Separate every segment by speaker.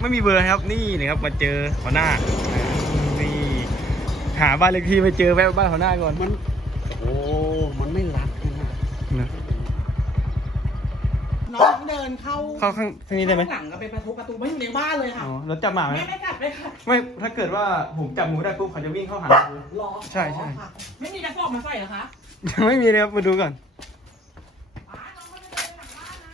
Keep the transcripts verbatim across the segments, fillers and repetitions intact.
Speaker 1: ไม่มีเบอร์ครับนี่นะครับมาเจอหัวหน้านี่หาบ้านเลขที่ไปเจอแวะบ้านหัวหน้าก่อน
Speaker 2: มันโอ้มันไม่รัดกันนะ
Speaker 3: น้องเดินเข้า
Speaker 1: เข้าข้างทางนี้ได้ไหม
Speaker 3: ข้างหลังก็เป็นประตูประตูไม่อยู่ในบ้านเลยค่ะ
Speaker 1: อ๋อแล้วจับหมาไหม
Speaker 3: ไม่ไม่กัดไม่กัด
Speaker 1: ไม่ถ้าเกิดว่าผมจับงูได้ปุ๊บเขาจะวิ่งเข้าหา
Speaker 3: หรอ
Speaker 1: ใช่ใช่
Speaker 3: ค่ะไม่มีกระสอบมาใส่เหรอคะ
Speaker 1: ยังไม่มีเลยครับมาดูก่อน
Speaker 3: ป้าน้องเขาจะเดินหลังบ้านนะ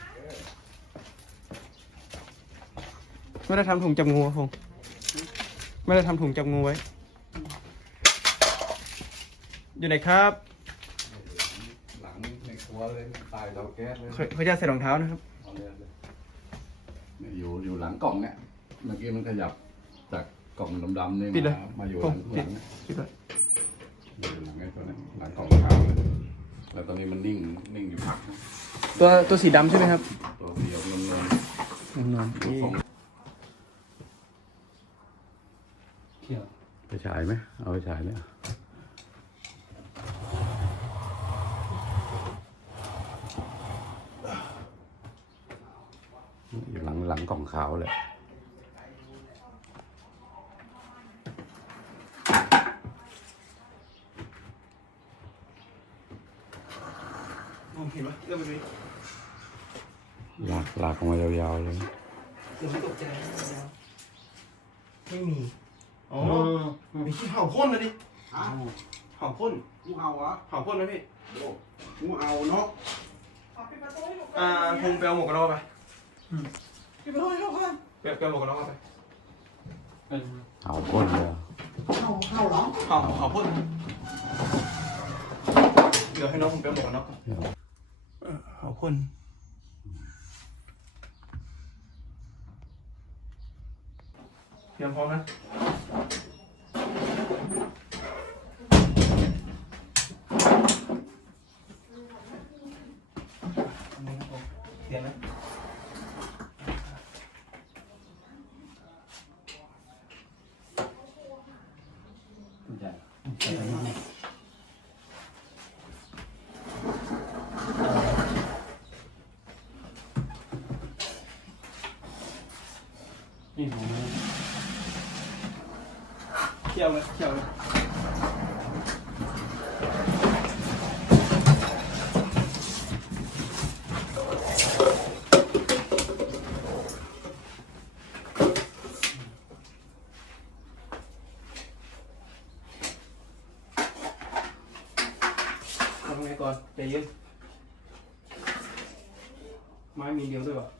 Speaker 1: ไม่ได้ทำถุงจับงูครับผมไม่ได้ทำถุงจับงูไว้อยู่ไหนครับ
Speaker 2: หลังในครัวเลยตายเราแก๊สเลย
Speaker 1: ขอขออนุญาตใส่รองเท้านะครับ
Speaker 2: เอาเลยเอาเลยเนี่ยอยู่อยู่หลังกล่องเนี่ยเมื่อกี้มันขยับจากกล่องดำๆนี่
Speaker 1: ปิดเลย
Speaker 2: มามาอยู่ห
Speaker 1: ผ
Speaker 2: ลั
Speaker 1: ม
Speaker 2: งห
Speaker 1: ปิ
Speaker 2: ลั
Speaker 1: ด
Speaker 2: ง
Speaker 1: ปิดเลย
Speaker 2: อยู่หลังไอ้ตัวนี้หลังกล่องขาวเลยแล้วตอนนี้มันนิ่งนิ่งอยู่พักนะ
Speaker 1: ตัวตัวสีดำใช่ไหมครับ
Speaker 2: ตัวเดียวเงินเงิน
Speaker 1: นอน
Speaker 2: ตัวฟอง
Speaker 1: เขียว
Speaker 2: ไปฉายไหมเอาไปฉายเนี่ยอยู่หลังหลังกล่องขาวเลย
Speaker 1: มองเห็นปะเอื้อมไปดู
Speaker 2: ลากลากออกมายาวๆเลย
Speaker 1: เดี๋ยวไม่ตกใจไม่มีอ๋อมีขี้เห่าพ่นเลยดิ
Speaker 4: ฮะ
Speaker 1: เห่าพ่น
Speaker 4: งูเห่าเหรอ
Speaker 1: เห่าพ่นไหมพี่
Speaker 4: โอ้งูเห่านก
Speaker 3: ขอปิดประตูให้หนู
Speaker 1: อ่าพงไปเอาหมวกกันน็อกไป
Speaker 3: ปิดประตูให้หนูก่อน
Speaker 1: ไปเอาหมวกกันน็อกไป
Speaker 2: เอาก้นเลย
Speaker 3: เข้าเข้าเหรอ
Speaker 1: เห่าเห่าพ่นเดี๋ยวให้น้องผมไปเอาหมวกกันน็อกก่อนเออเห่าพ่นเตรียมพร้อมนะอันนี้ครับผมเตรียมนะ นี่ผมเที่ยวเลยเที่ยวเลยทำไงก่อนใจเย็นไม้มีเดียวด้วยวะ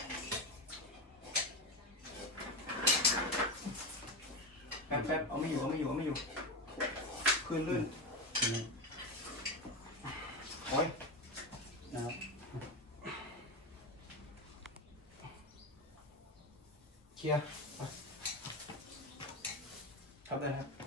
Speaker 1: แป๊บแป๊บเอาไม่อยู่เอาไม่อยู่เอาไม่อยู่ขึ้นลื่นโอ้ยนะครับเคลียร์ไปครับได้ครับ